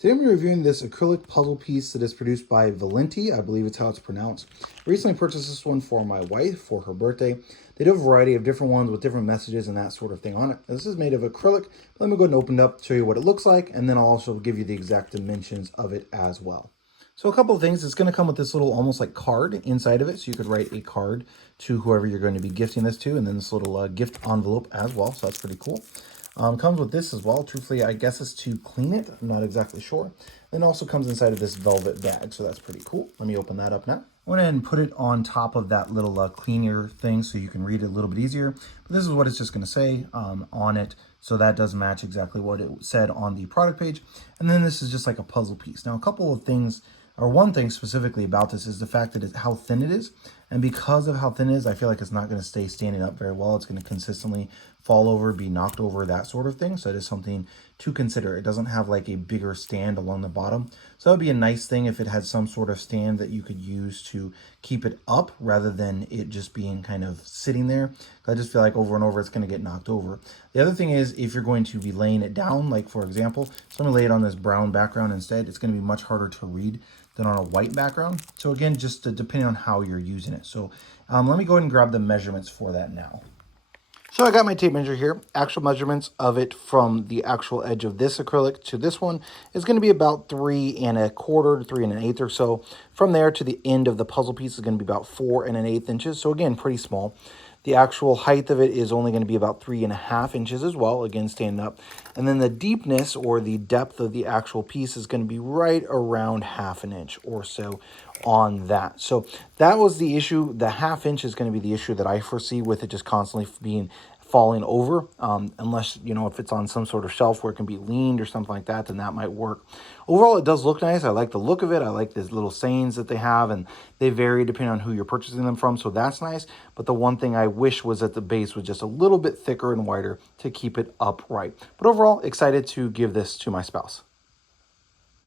Today I'm reviewing this acrylic puzzle piece that is produced by Velenti. I believe it's how it's pronounced. I recently purchased this one for my wife for her birthday. They do a variety of different ones with different messages and that sort of thing on it. This is made of acrylic. But let me go ahead and open it up, show you what it looks like, and then I'll also give you the exact dimensions of it as well. So a couple of things, it's going to come with this little almost like card inside of it. So you could write a card to whoever you're going to be gifting this to, and then this little gift envelope as well. So that's pretty cool. Comes with this as well. Truthfully, I guess it's to clean it. I'm not exactly sure. Then also comes inside of this velvet bag. So that's pretty cool. Let me open that up now. I went ahead and put it on top of that little cleaner thing so you can read it a little bit easier. But this is what it's just going to say on it. So that does match exactly what it said on the product page. And then this is just like a puzzle piece. Now, a couple of things, or one thing specifically about this is the fact that it's how thin it is. And because of how thin it is, I feel like it's not going to stay standing up very well. It's going to consistently fall over, be knocked over, that sort of thing. So it is something to consider. It doesn't have like a bigger stand along the bottom. So that would be a nice thing if it had some sort of stand that you could use to keep it up rather than it just being kind of sitting there. I just feel like over and over it's going to get knocked over. The other thing is if you're going to be laying it down, like for example, so I'm going to lay it on this brown background instead, it's going to be much harder to read than on a white background. So again, just depending on how you're using it. So let me go ahead and grab the measurements for that now. So I got my tape measure here. Actual measurements of it from the actual edge of this acrylic to this one is going to be about 3 1/4 to 3 1/8 or so. From there to the end of the puzzle piece is going to be about 4 1/8 inches. So again, pretty small. The actual height of it is only going to be about 3 1/2 inches as well, again, standing up. And then the deepness or the depth of the actual piece is going to be right around 1/2 inch or so on that. So that was the issue. The 1/2 inch is going to be the issue that I foresee with it just constantly falling over, unless, you know, if it's on some sort of shelf where it can be leaned or something like that, then that might work. Overall, it does look nice. I like the look of it. I like these little sayings that they have, and they vary depending on who you're purchasing them from, so that's nice. But the one thing I wish was that the base was just a little bit thicker and wider to keep it upright. But overall, excited to give this to my spouse.